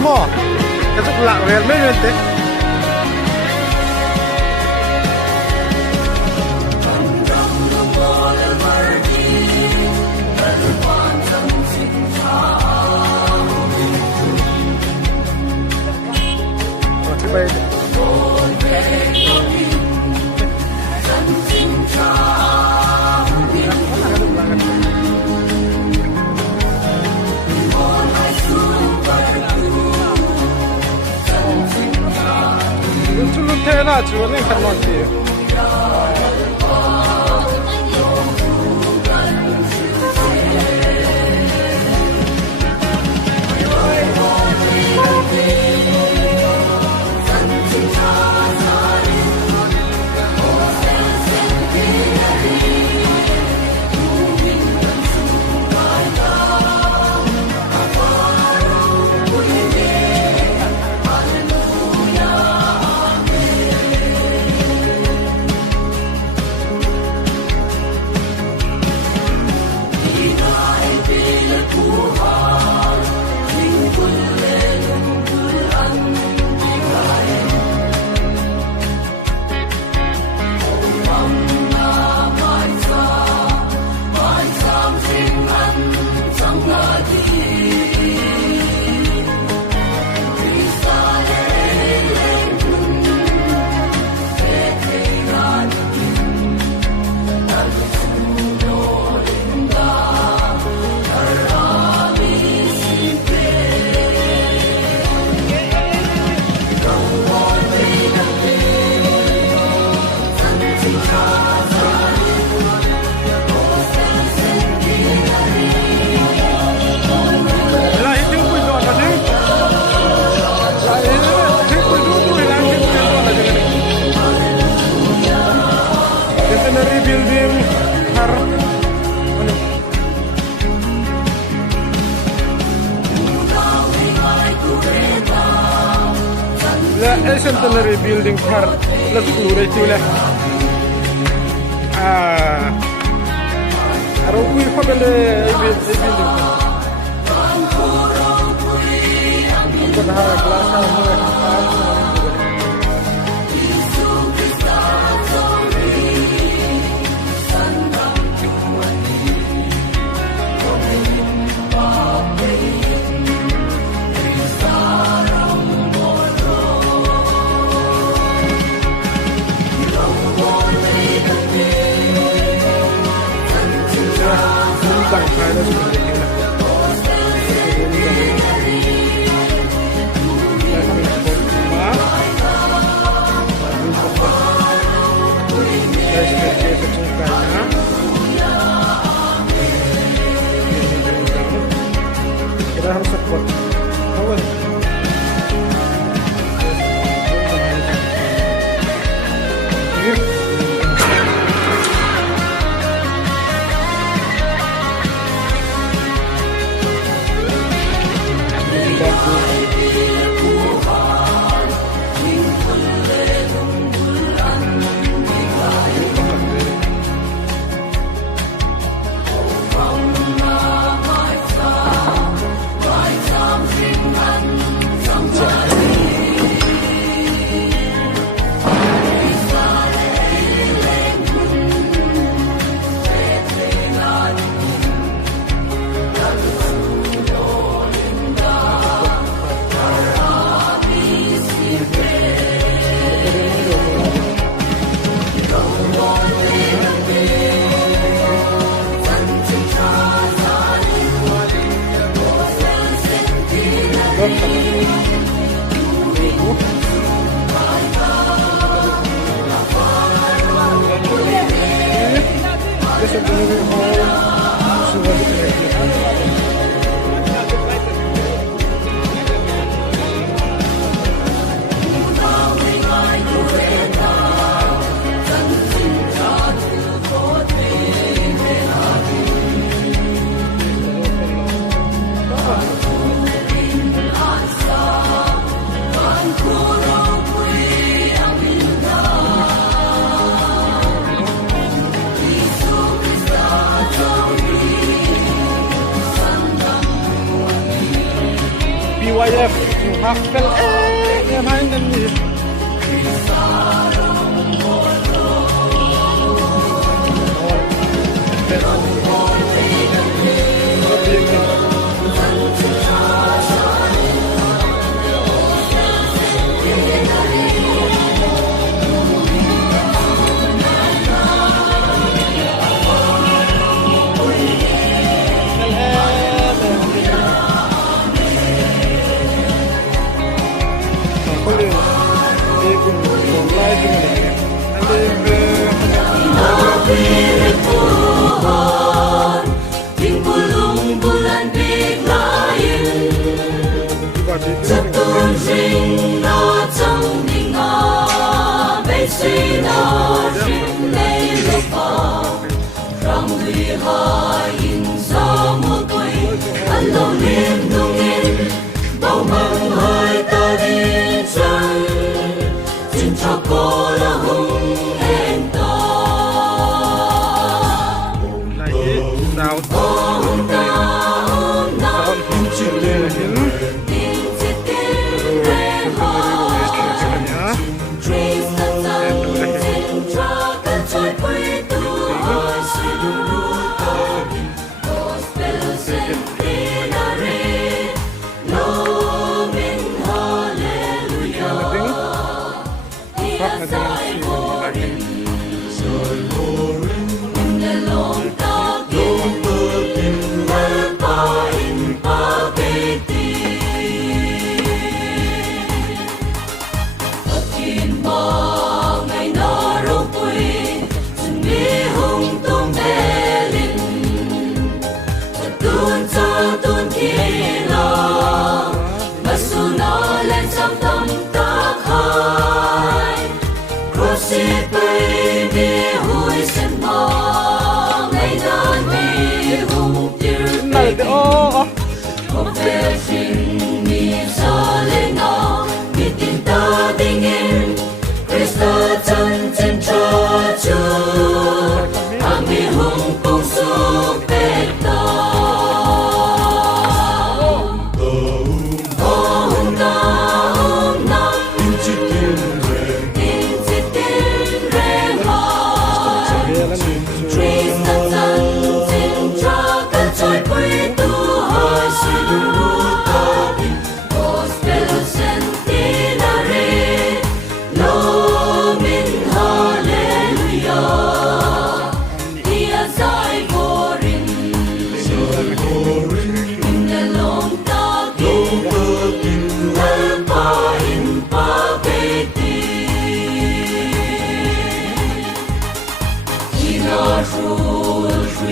mo. Kasuk realmente. Tena chuan ning kan non ti centenary building par la su re chule aro kui phabele building ko da glass kita harus support kawan. BYF Hak pel yang main dan ni. Tuhan, timbulung bulan biglayin, Satu ring na trong đình ngà, Bê suy na rin lây lục bà, Răng lùi hà in sa mùa tuổi, Anh lâu liên nung in, Bao măng hơi ta đi chân, Xin cho cô là hùng hẹn ta. Hôm ta hôm nào Chữ lên là hiến. Tình sẽ tiến về hỏi Trees that sun in track and joy quay tu hỏi suy đủ đủ ta Gospel centenary Love in hallelujah Here sai vô đình Nghe lòng ta kinh Hãy ba in ba bê tì Ở thiên ba ngày nó râu quỳ Dừng mi hùng tung bê linh Thật tuôn cho tuôn thiên lòng Mà su nó lên trong tâm tác hai Crossi bay mi hùi sen ba Ngày nó mi hùng tiêu Này thì ô. Không phê trình mi sa lên nó Mi tin ta tình in Christa chân chân cho chúa Ang mi hùng cùng su bê ta Hôm ta hôm năm Tin chỉ tin rèn hỏi Trees that sun in track and joy quay tu hỏi suy đủ đủ ta Gospel centenary Love in hallelujah Here sai vô rin Nghe lòng ta kinh Hãy ba in ba bê tì Khi nó ru ru